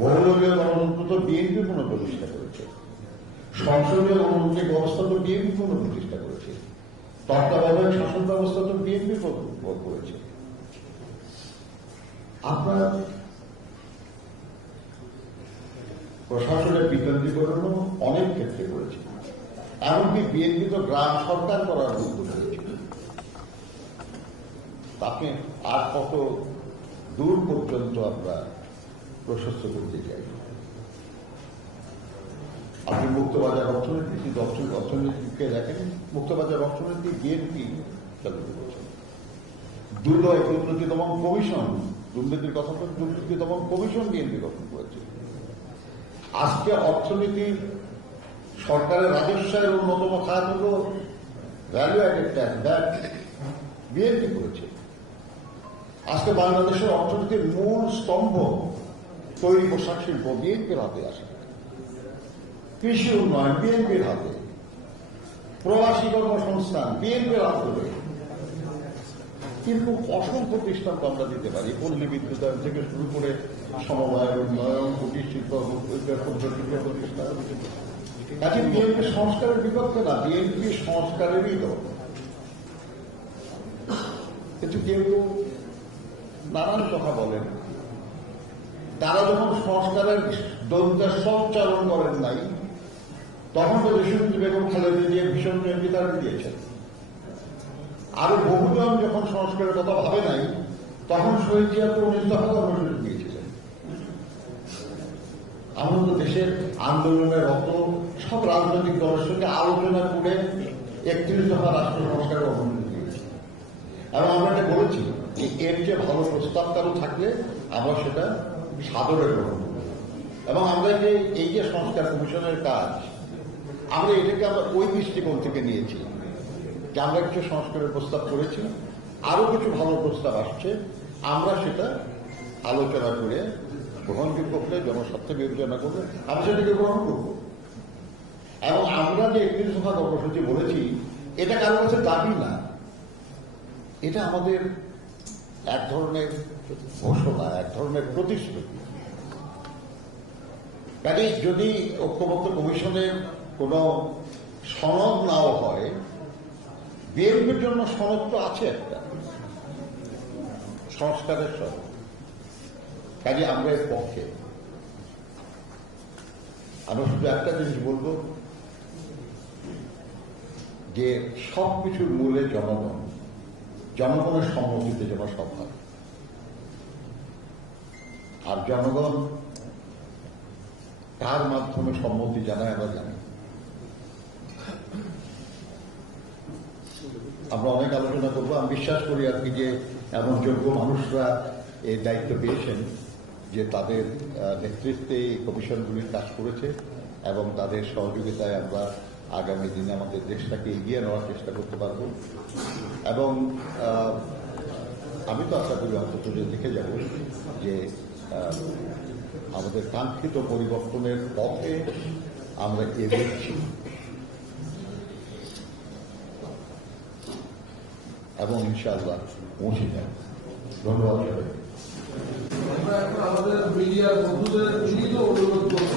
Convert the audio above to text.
বহুদলীয় গণতন্ত্র তো বিএনপি পুনঃপ্রতিষ্ঠা করেছে। সংসদীয় গণতান্ত্রিক ব্যবস্থা তো বিএনপি পুনঃপ্রতিষ্ঠা করেছে। তত্ত্বাবধায়ক শাসন ব্যবস্থা তো বিএনপি করেছে। আপনার প্রশাসনের বিকেন্দ্রীকরণও অনেক ক্ষেত্রে করেছে। এমনকি বিএনপি তো গ্রাম সরকার করার উদ্যোগ হয়েছে তাকে আর কত দূর পর্যন্ত আমরা প্রশস্ত করতে চাই আপনি মুক্তবাজার অর্থনীতি কিন্তু অর্থনীতিকে দেখেন, মুক্তবাজার অর্থনীতি বিএনপি চালু করেছে দুর্নয় দুর্নীতি দমন কমিশন, দুর্নীতির কথা বলে দুর্নীতি দমন কমিশন বিএনপি গঠন করেছে। আজকে অর্থনীতির সরকারের রাজস্বের অন্যতম খাত হল ভ্যালু অ্যাডেড ট্যাক্স দ্যাট বিএনপি করেছে। আজকে বাংলাদেশের অর্থনীতির মূল স্তম্ভ তৈরি পোশাক শিল্প বিএনপির হাতে আসে কৃষি উন্নয়ন বিএনপির হাতে প্রবাসী কর্মসংস্থান বিএনপির হাত কিন্তু অসংখ্য দৃষ্টান্ত আমরা দিতে পারি পল্লী বিদ্যুতায়ন থেকে শুরু করে সমবায় উন্নয়ন কুটির শিল্প প্রতিষ্ঠান বিএনপি সংস্কারের বিপক্ষে না বিএনপি সংস্কারেরই দল কিন্তু কেউ নানান কথা বলেন তারা যখন সংস্কারের দৌড়ের সঞ্চালন করেন নাই, তখন তো দেশমন্ত্রী বেগম খালেদা দিয়ে ভীষণ বিতরণ দিয়েছেন আরও বহুজন যখন সংস্কারের কথা ভাবে নাই, তখন শহীদ জিয়া তো উনিশ দফা দিয়েছিলেন আমরা তো দেশের আন্দোলনের রত সব রাজনৈতিক দলের সঙ্গে আলোচনা করে একত্রিশ দফা রাষ্ট্র সংস্কারের অনুমতি দিয়েছি এবং আমরা এটা বলেছি এর যে ভালো প্রস্তাব কারও থাকলে আমরা সেটা সাদরে গ্রহণ এবং আমরা যে এই যে সংস্কার কমিশনের কাজ, আমরা এটাকে আমরা ওই দৃষ্টিকোণ থেকে নিয়েছি যে আমরা কিছু সংস্কারের প্রস্তাব করেছি আরও কিছু ভালো প্রস্তাব আসছে, আমরা সেটা আলোচনা করে গ্রহণযোগ্য করে, জনস্বার্থে বিবেচনা করবে আমরা সেটাকে গ্রহণ করব। এবং আমরা যে একত্রিশ দফা কর্মসূচি বলেছি, এটা কারও কাছে দাবি না। এটা আমাদের এক ধরনের ঘোষণা এক ধরনের প্রতিশ্রুতি। কাজে যদি ঐক্যবদ্ধ কমিশনের কোন সনদ নাও হয়, বিএনপির জন্য সনদ তো আছে একটা। সংস্কারের সনদ। কাজে আমরা এর পক্ষে। আমরা শুধু একটা জিনিস বলব, যে সব কিছুর মূলে জনগণ। জনগণের সম্মতিতে সব হয় আর জনগণ কার মাধ্যমে সম্মতি জানায় আমরা জানি আমরা অনেক আলোচনা করব। আমি বিশ্বাস করি আর কি যে এমন যোগ্য মানুষরা এই দায়িত্ব পেয়েছেন যে তাদের নেতৃত্বে এই কমিশনগুলির কাজ করেছে এবং তাদের সহযোগিতায় আমরা আগামী দিনে আমাদের দেশটাকে এগিয়ে নেওয়ার চেষ্টা করতে পারব। এবং আমি তো আশা করি অন্তত যে দেখে যাব যে আমাদের কাঙ্ক্ষিত পরিবর্তনের পথে আমরা এগোচ্ছি। এবং ইনশাআল্লাহ পৌঁছে যাব। ধন্যবাদ আমরা এখন আমাদের মিডিয়ার বন্ধুদের অনুরোধ করব